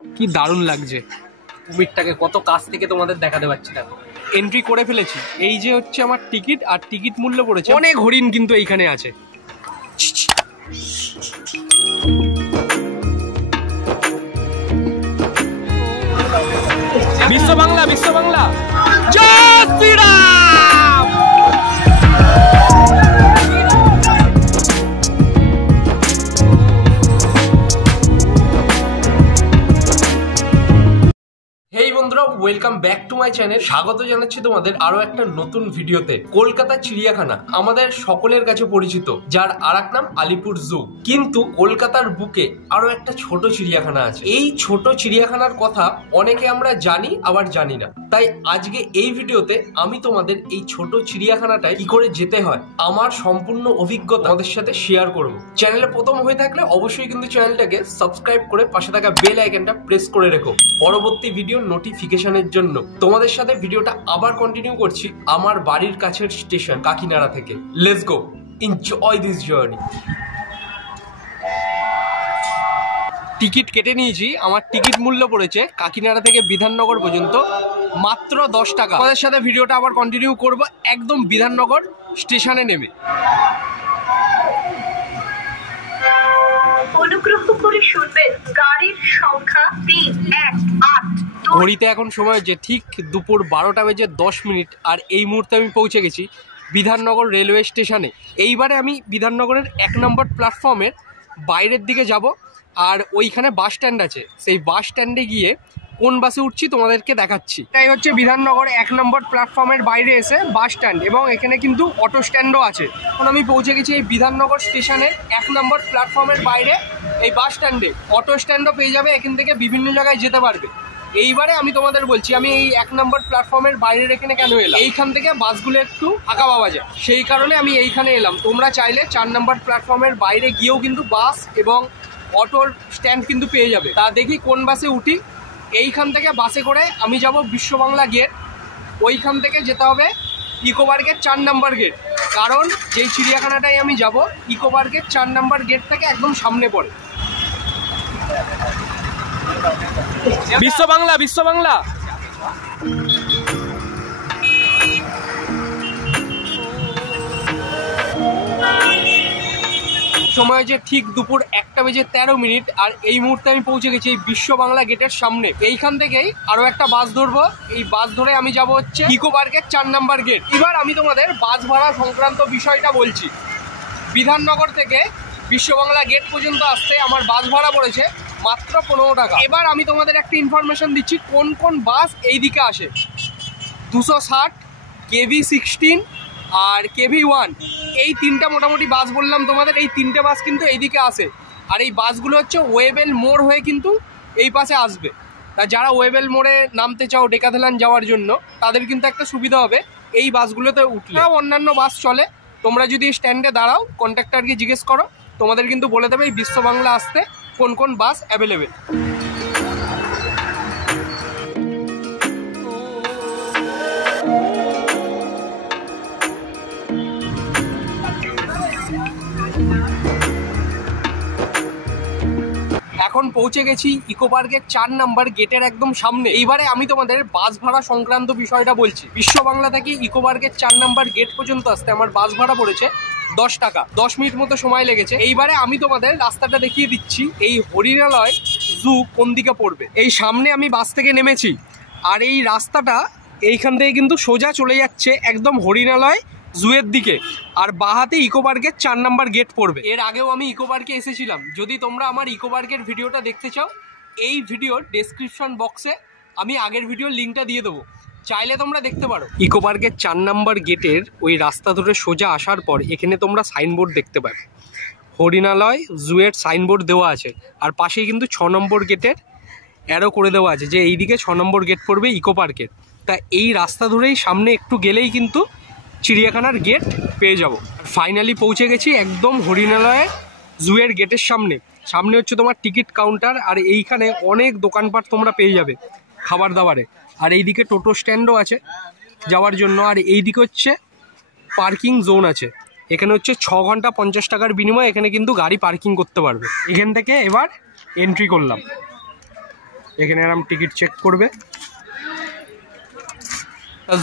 কি দারুণ লাগছে, কুমিরটাকে কত কাছ থেকে তোমাদের দেখাতে পারছি। দেখো এন্ট্রি করে ফেলেছি, এই যে হচ্ছে আমার টিকিট, আর টিকিট মূল্য পড়েছে অনেক। হরিণ কিন্তু এইখানে আছে। বিশ্ব বাংলা, বিশ্ব বাংলা, জয় শ্রীরাম। হেই বন্ধুরা, welcome back to my channel. স্বাগত জানাচ্ছি তোমাদের আরো একটা নতুন ভিডিওতে। কলকাতা চিড়িয়াখানা আমাদের সকলের কাছে পরিচিত, যার আরেক নাম আলিপুর জু। কিন্তু কলকাতার বুকে আরো একটা ছোট চিড়িয়াখানা আছে। এই ছোট চিড়িয়াখানার কথা অনেকে আমরা জানি, আবার জানি না। তাই আজকে এই ভিডিওতে আমি তোমাদের এই ছোট চিড়িয়াখানাটায় কি করে যেতে হয় আমার সম্পূর্ণ অভিজ্ঞতা তোমাদের সাথে শেয়ার করব। চ্যানেলে প্রথম হয়ে থাকলে অবশ্যই কিন্তু চ্যানেলটাকে সাবস্ক্রাইব করে পাশে থাকা বেল আইকনটা প্রেস করে রেখো পরবর্তী ভিডিও নোটিফিকেশনের জন্য। তোমাদের সাথে ভিডিওটা আবার কন্টিনিউ করছি আমার বাড়ির কাছের স্টেশন কাকিনাড়া থেকে। Let's go, enjoy this journey. Ticket কেটে নিয়েছি, আমার টিকিট মূল্য পড়েছে কাকিনাড়া থেকে বিধাননগর পর্যন্ত মাত্র 10 টাকা। তোমাদের সাথে ভিডিওটা আবার কন্টিনিউ করব একদম বিধাননগর স্টেশনে নেমে। অনুগ্রহ করে শুনবেন গাড়ির সংখ্যা 318। ঘড়িতে এখন সময় হচ্ছে ঠিক দুপুর 12টা বেজে 10 মিনিট, আর এই মুহূর্তে আমি পৌঁছে গেছি বিধাননগর রেলওয়ে স্টেশনে। এইবারে আমি বিধাননগরের 1 নম্বর প্ল্যাটফর্মের বাইরের দিকে যাব, আর ওইখানে বাস স্ট্যান্ড আছে। সেই বাস স্ট্যান্ডে গিয়ে কোন বাসে উঠছি তোমাদেরকে দেখাচ্ছি। এটাই হচ্ছে বিধাননগর 1 নম্বর প্ল্যাটফর্মের বাইরে এসে বাস স্ট্যান্ড, এবং এখানে কিন্তু অটো স্ট্যান্ডও আছে। এখন আমি পৌঁছে গেছি এই বিধাননগর স্টেশনের 1 নম্বর প্ল্যাটফর্মের বাইরে এই বাস স্ট্যান্ডে। অটো স্ট্যান্ডও পেয়ে যাবে, এখান থেকে বিভিন্ন জায়গায় যেতে পারবে। এইবারে আমি তোমাদের বলছি আমি এই 1 নম্বর প্ল্যাটফর্মের বাইরের এখানে কেন এলাম। এইখান থেকে বাসগুলো একটু ফাঁকা পাওয়া যায়, সেই কারণে আমি এইখানে এলাম। তোমরা চাইলে 4 নম্বর প্ল্যাটফর্মের বাইরে গিয়েও কিন্তু বাস এবং অটোর স্ট্যান্ড কিন্তু পেয়ে যাবে। তা দেখি কোন বাসে উঠি। এইখান থেকে বাসে করে আমি যাব বিশ্ব বাংলা গেট। ওইখান থেকে যেতে হবে ইকো পার্কের 4 নম্বর গেট, কারণ যেই চিড়িয়াখানাটায় আমি যাব ইকো পার্কের 4 নম্বর গেট থেকে একদম সামনে পড়ে। বিশ্ব বাংলা, বিশ্ব বাংলা। সময় যে ঠিক দুপুর 1টা বেজে 13 মিনিট, আর এই মুহূর্তে আমি পৌঁছে গেছি এই বিশ্ব বাংলা গেটের সামনে। এইখান থেকেই আরো একটা বাস ধরবো, এই বাস ধরে আমি যাব হচ্ছে ইকো পার্কের 4 নম্বর গেট। এবার আমি তোমাদের বাস ভাড়া সংক্রান্ত বিষয়টা বলছি। বিধাননগর থেকে বিশ্ব বাংলা গেট পর্যন্ত আসতে আমার বাস ভাড়া পড়েছে মাত্র 15 টাকা। এবার আমি তোমাদের একটা ইনফরমেশন দিচ্ছি কোন কোন বাস এই দিকে আসে। 260, KV16 আর KV1, এই 3টা মোটামুটি বাস বললাম তোমাদের। এই 3টে বাস কিন্তু এইদিকে আসে, আর এই বাসগুলো হচ্ছে ওয়েবেল মোড় হয়ে কিন্তু এই পাশে আসবে। তা যারা ওয়েবেল মোড়ে নামতে চাও ডেকাথেলান যাওয়ার জন্য, তাদের কিন্তু একটা সুবিধা হবে এই বাসগুলোতে উঠলে। অন্যান্য বাস চলে, তোমরা যদি স্ট্যান্ডে দাঁড়াও কন্ডাক্টরকে জিজ্ঞেস করো, তোমাদের কিন্তু বলে দেবে এই বিশ্ব বাংলা আসতে কোন কোন বাস অ্যাভেলেবেল। এখন পৌঁছে গেছি ইকো পার্কের 4 নম্বর গেটের একদম সামনে। এইবারে আমি তোমাদের বাস ভাড়া সংক্রান্ত বিষয়টা বলছি। বিশ্ব বাংলা থেকে ইকো পার্কের 4 নম্বর গেট পর্যন্ত আসতে আমার বাস ভাড়া পড়েছে 10 টাকা। 10 মিনিট মতো সময় লেগেছে। এইবারে আমি তোমাদের রাস্তাটা দেখিয়ে দিচ্ছি, এই হরিণালয় জু কোন দিকে পড়বে। এই সামনে আমি বাস থেকে নেমেছি, আর এই রাস্তাটা এইখান থেকে কিন্তু সোজা চলে যাচ্ছে একদম হরিণালয় জুয়ের দিকে, আর বাহাতে ইকো পার্কের 4 নম্বর গেট পড়বে। এর আগেও আমি ইকো পার্কে এসেছিলাম। যদি তোমরা আমার ইকো পার্কের ভিডিওটা দেখতে চাও, এই ভিডিওর ডেসক্রিপশন বক্সে আমি আগের ভিডিওর লিঙ্কটা দিয়ে দেবো, চাইলে তোমরা দেখতে পারো। ইকো পার্কের 4 নম্বর গেটের ওই রাস্তা ধরে সোজা আসার পর এখানে তোমরা সাইনবোর্ড দেখতে পাবে, হরিণালয় জুয়ের সাইনবোর্ড দেওয়া আছে, আর পাশেই কিন্তু 6 নম্বর গেটের অ্যারো করে দেওয়া আছে যে এইদিকে 6 নম্বর গেট পড়বে ইকো পার্কের। তা এই রাস্তা ধরেই সামনে একটু গেলেই কিন্তু চিড়িয়াখানার গেট পেয়ে যাব। ফাইনালি পৌঁছে গেছি একদম হরিণালয়ের জুয়ের গেটের সামনে। সামনে হচ্ছে তোমার টিকিট কাউন্টার, আর এইখানে অনেক দোকানপাট তোমরা পেয়ে যাবে খাবার দাবারে। আর এইদিকে টোটো স্ট্যান্ডও আছে যাওয়ার জন্য, আর এইদিকে হচ্ছে পার্কিং জোন আছে। এখানে হচ্ছে 6 ঘন্টা 50 টাকার বিনিময়ে এখানে কিন্তু গাড়ি পার্কিং করতে পারবে। এখান থেকে এবার এন্ট্রি করলাম। এখানে এরকম টিকিট চেক করবে।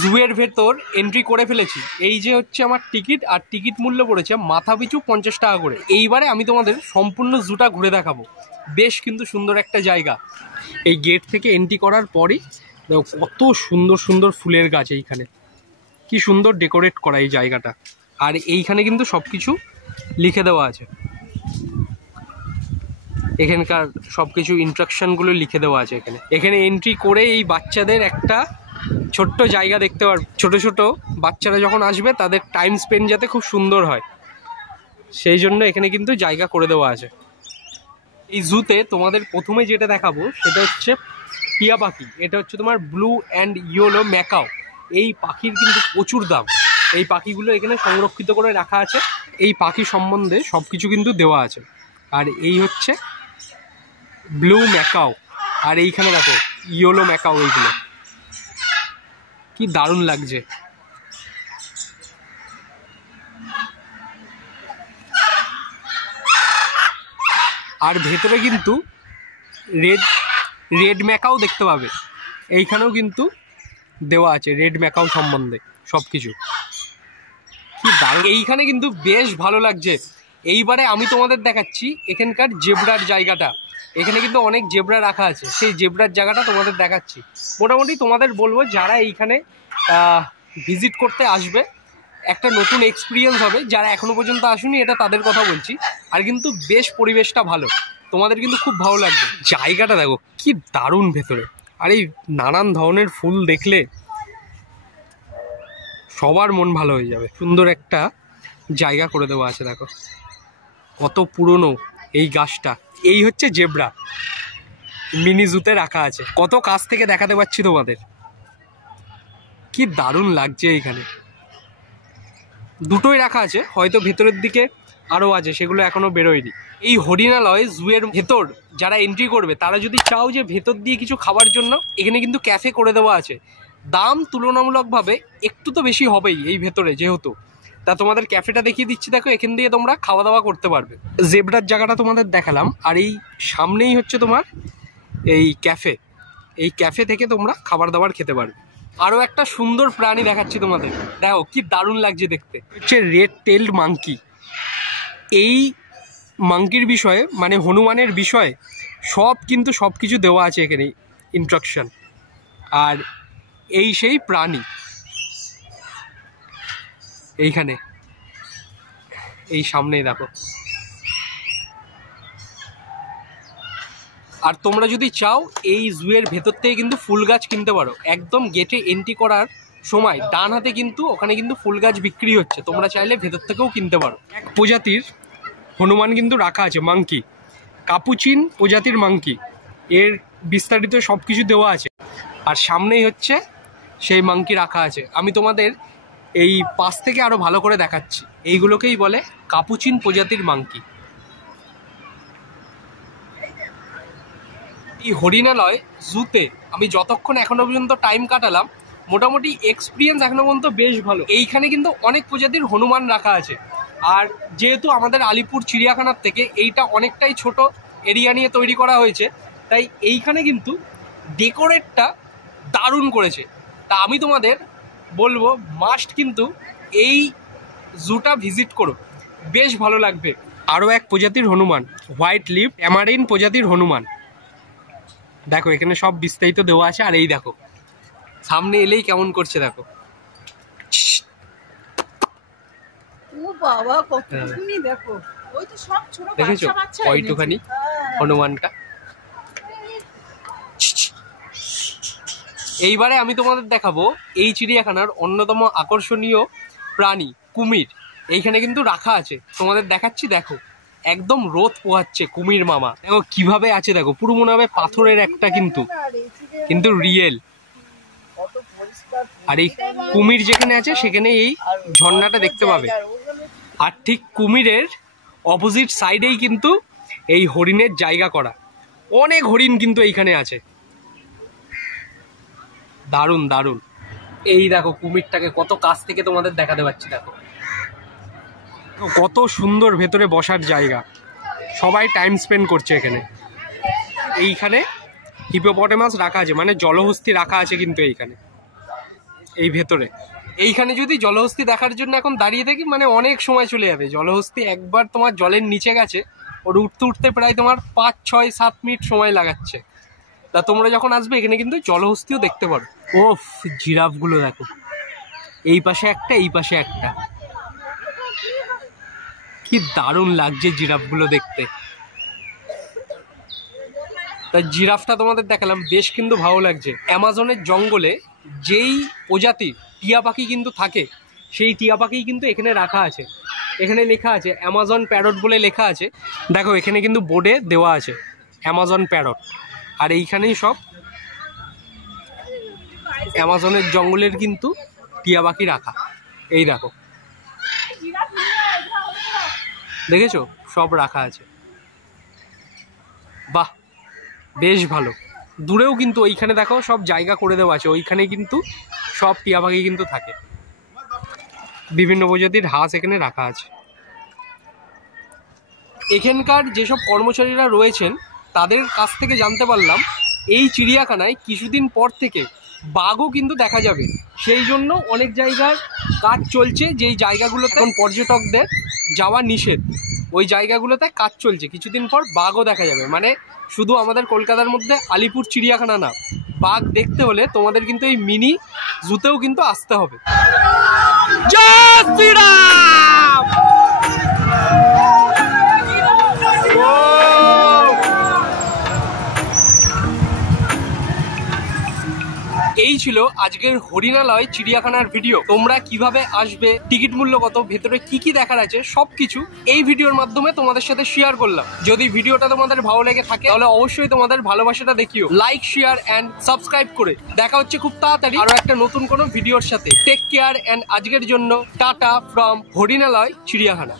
জুয়ের ভেতর এন্ট্রি করে ফেলেছি। এই যে হচ্ছে আমার টিকিট, আর টিকিট মূল্য পড়েছে মাথা পিছু 50 টাকা করে। এইবারে আমি তোমাদের সম্পূর্ণ জুটা ঘুরে দেখাবো। বেশ কিন্তু সুন্দর একটা জায়গা। এই গেট থেকে এন্ট্রি করার পরই দেখো কত সুন্দর সুন্দর ফুলের গাছ এইখানে, কি সুন্দর ডেকোরেট করা এই জায়গাটা। আর এইখানে কিন্তু সব কিছু লিখে দেওয়া আছে, এখানকার সব কিছু ইনস্ট্রাকশনগুলো লিখে দেওয়া আছে এখানে। এখানে এন্ট্রি করে এই বাচ্চাদের একটা ছোট্ট জায়গা দেখতে পারবে। ছোট ছোট বাচ্চারা যখন আসবে তাদের টাইম স্পেন্ড যাতে খুব সুন্দর হয় সেই জন্য এখানে কিন্তু জায়গা করে দেওয়া আছে। এই জুতে তোমাদের প্রথমে যেটা দেখাবো সেটা হচ্ছে টিয়া পাখি। এটা হচ্ছে তোমার ব্লু অ্যান্ড ইয়েলো ম্যাকাও। এই পাখির কিন্তু প্রচুর দাম। এই পাখিগুলো এখানে সংরক্ষিত করে রাখা আছে। এই পাখি সম্বন্ধে সব কিছু কিন্তু দেওয়া আছে। আর এই হচ্ছে ব্লু ম্যাকাও, আর এইখানে দেখো ইয়েলো ম্যাকাও। এইগুলো কি দারুণ লাগছে। আর ভেতরে কিন্তু রেড ম্যাকাও দেখতে পাবে। এইখানেও কিন্তু দেওয়া আছে রেড ম্যাকাও সম্বন্ধে সব কিছু। কি দারুণ, এইখানে কিন্তু বেশ ভালো লাগছে। এইবারে আমি তোমাদের দেখাচ্ছি এখানকার জেব্রার জায়গাটা। এখানে কিন্তু অনেক জেব্রা রাখা আছে, সেই জেব্রার জায়গাটা তোমাদের দেখাচ্ছি। মোটামুটি তোমাদের বলবো যারা এইখানে ভিজিট করতে আসবে একটা নতুন এক্সপিরিয়েন্স হবে। যারা এখনো পর্যন্ত আসেনি এটা তাদের কথা বলছি। আর কিন্তু বেশ পরিবেশটা ভালো, তোমাদের কিন্তু খুব ভালো লাগবে। জায়গাটা দেখো কি দারুণ ভেতরে। আর এই নানান ধরনের ফুল দেখলে সবার মন ভালো হয়ে যাবে। সুন্দর একটা জায়গা করে দেওয়া আছে, দেখো কত পুরনো এই গাছটা। এই হচ্ছে জেব্রা, মিনি জুতে রাখা আছে। কত কাছ থেকে দেখাতে পাচ্ছি তোমাদের, কি দারুণ লাগছে। এইখানে দুটোই রাখা আছে, হয়তো ভেতরের দিকে আরও আছে, সেগুলো এখনো বেরোয়নি। এই হরিণালয় জুয়ের ভেতর যারা এন্ট্রি করবে তারা যদি চাও যে ভেতর দিয়ে কিছু খাবার জন্য, এখানে কিন্তু ক্যাফে করে দেওয়া আছে। দাম তুলনামূলকভাবে একটু তো বেশি হবেই এই ভেতরে যেহেতু। তা তোমাদের ক্যাফেটা দেখিয়ে দিচ্ছি, দেখো এখান দিয়ে তোমরা খাওয়া দাওয়া করতে পারবে। জেব্রার জায়গাটা তোমাদের দেখালাম, আর এই সামনেই হচ্ছে তোমার এই ক্যাফে। এই ক্যাফে থেকে তোমরা খাবার দাবার খেতে পারবে। আরও একটা সুন্দর প্রাণী দেখাচ্ছি তোমাদের, দেখো কি দারুণ লাগছে দেখতে। হচ্ছে রেড টেইলড মাঙ্কি। এই মাঙ্কির বিষয়ে মানে হনুমানের বিষয়ে সব কিছু দেওয়া আছে এখানে ইনস্ট্রাকশন। আর এই সেই প্রাণী এইখানে এই সামনেই দেখো। আর তোমরা যদি চাও এই জুয়ের ভেতর থেকে কিন্তু ফুল গাছ কিনতে পারো। একদম গেটে এন্ট্রি করার সময় ডান হাতে কিন্তু ওখানে কিন্তু ফুল গাছ বিক্রি হচ্ছে, তোমরা চাইলে ভেতর থেকেও কিনতে পারো। এক প্রজাতির হনুমান কিন্তু রাখা আছে, মাঙ্কি, কাপুচিন প্রজাতির মাঙ্কি। এর বিস্তারিত সব কিছু দেওয়া আছে। আর সামনেই হচ্ছে সেই মাঙ্কি রাখা আছে। আমি তোমাদের এই পাশ থেকে আরও ভালো করে দেখাচ্ছি। এইগুলোকেই বলে কাপুচিন প্রজাতির মাঙ্কি। এই হরিণালয় জুতে আমি যতক্ষণ এখনো পর্যন্ত টাইম কাটালাম, মোটামুটি এক্সপিরিয়েন্স এখনো পর্যন্ত বেশ ভালো। এইখানে কিন্তু অনেক প্রজাতির হনুমান রাখা আছে। আর যেহেতু আমাদের আলিপুর চিড়িয়াখানার থেকে এইটা অনেকটাই ছোট এরিয়া নিয়ে তৈরি করা হয়েছে, তাই এইখানে কিন্তু ডেকোরেটটা দারুণ করেছে। তা আমি তোমাদের বলবো মাস্ট কিন্তু এই জুটা ভিজিট করো, বেশ ভালো লাগবে। আরও এক প্রজাতির হনুমান, হোয়াইট লিপ ট্যামারিন প্রজাতির হনুমান। দেখো এখানে সব বিস্তারিত দেওয়া আছে। আর এই দেখো সামনে এলেই কেমন করছে, দেখো ও বাবা কতটুকুনি দেখো। ওই তো সব ছোট দেখেছো বাচ্চা বাচ্চা কয়টুখানি হনুমানটা। এইবারে আমি তোমাদের দেখাবো এই চিড়িয়াখানার অন্যতম আকর্ষণীয় প্রাণী কুমির। এইখানে কিন্তু রাখা আছে, তোমাদের দেখাচ্ছি। দেখো একদম রোদ পোহাচ্ছে কুমির মামা। দেখো কিভাবে আছে, দেখো পুরো মনে হবে পাথরের একটা, কিন্তু রিয়েল। আর এই কুমির যেখানে আছে সেখানে এই ঝর্ণাটা দেখতে পাবে। আর ঠিক কুমিরের অপোজিট সাইডেই কিন্তু এই হরিণের জায়গা করা। অনেক হরিণ কিন্তু এইখানে আছে, দারুণ দারুণ। এই দেখো কুমিরটাকে কত কাছ থেকে তোমাদের দেখাতে পাচ্ছি। দেখো কত সুন্দর ভেতরে বসার জায়গা, সবাই টাইম স্পেন্ড করছে এখানে। এইখানে হিপোপটেমাস রাখা আছে, মানে জলহস্তী রাখা আছে কিন্তু এইখানে, এই ভেতরে। এইখানে যদি জলহস্তী দেখার জন্য এখন দাঁড়িয়ে থাকি মানে অনেক সময় চলে যাবে। জলহস্তী একবার তোমার জলের নিচে গেছে, ওর উঠতে উঠতে প্রায় তোমার 5, 6, 7 মিনিট সময় লাগাচ্ছে। তা তোমরা যখন আসবে এখানে কিন্তু জলহস্তীও দেখতে পারো। ওফ, জিরাফগুলো দেখো, এই পাশে একটা, এই পাশে একটা, কি দারুণ লাগছে জিরাফগুলো দেখতে। তা জিরাফটা তোমাদের দেখালাম, বেশ কিন্তু ভালো লাগছে। অ্যামাজনের জঙ্গলে যেই প্রজাতির টিয়া পাখি কিন্তু থাকে, সেই টিয়া পাখি কিন্তু এখানে রাখা আছে। এখানে লেখা আছে অ্যামাজন প্যারট বলে লেখা আছে, দেখো এখানে কিন্তু বোর্ডে দেওয়া আছে অ্যামাজন প্যারট। আর এইখানেই সব অ্যামাজনের জঙ্গলের কিন্তু টিয়া পাখি রাখা। এই দেখো, দেখেছো, সব রাখা আছে। বাহ, বেশ ভালো। দূরেও কিন্তু ওইখানে দেখো সব জায়গা করে দেওয়া আছে, ওইখানে কিন্তু সব টিয়া পাখি কিন্তু থাকে। বিভিন্ন প্রজাতির হাঁস এখানে রাখা আছে। এখানকার যেসব কর্মচারীরা রয়েছেন তাদের কাছ থেকে জানতে পারলাম এই চিড়িয়াখানায় কিছুদিন পর থেকে বাঘও কিন্তু দেখা যাবে। সেই জন্য অনেক জায়গায় কাজ চলছে, যেই জায়গাগুলোতে এখন পর্যটকদের যাওয়া নিষেধ, ওই জায়গাগুলোতে কাজ চলছে। কিছুদিন পর বাঘও দেখা যাবে। মানে শুধু আমাদের কলকাতার মধ্যে আলিপুর চিড়িয়াখানা না, বাঘ দেখতে হলে তোমাদের কিন্তু এই মিনি জুতেও কিন্তু আসতে হবে। জয় শ্রীরাম। এই ছিল আজকের হরিণালয় চিড়িয়াখানার ভিডিও। তোমরা কিভাবে আসবে, টিকিট মূল্য কত, ভেতরে কি কি দেখার আছে, সবকিছু এই ভিডিওর মাধ্যমে তোমাদের সাথে শেয়ার করলাম। যদি ভিডিওটা তোমাদের ভালো লেগে থাকে তাহলে অবশ্যই তোমাদের ভালোবাসাটা দেখিও লাইক, শেয়ার এন্ড সাবস্ক্রাইব করে। দেখা হচ্ছে খুব তাড়াতাড়ি আরো একটা নতুন কোনো ভিডিওর সাথে। টেক কেয়ার এন্ড আজকের জন্য টাটা ফ্রম হরিণালয় চিড়িয়াখানা।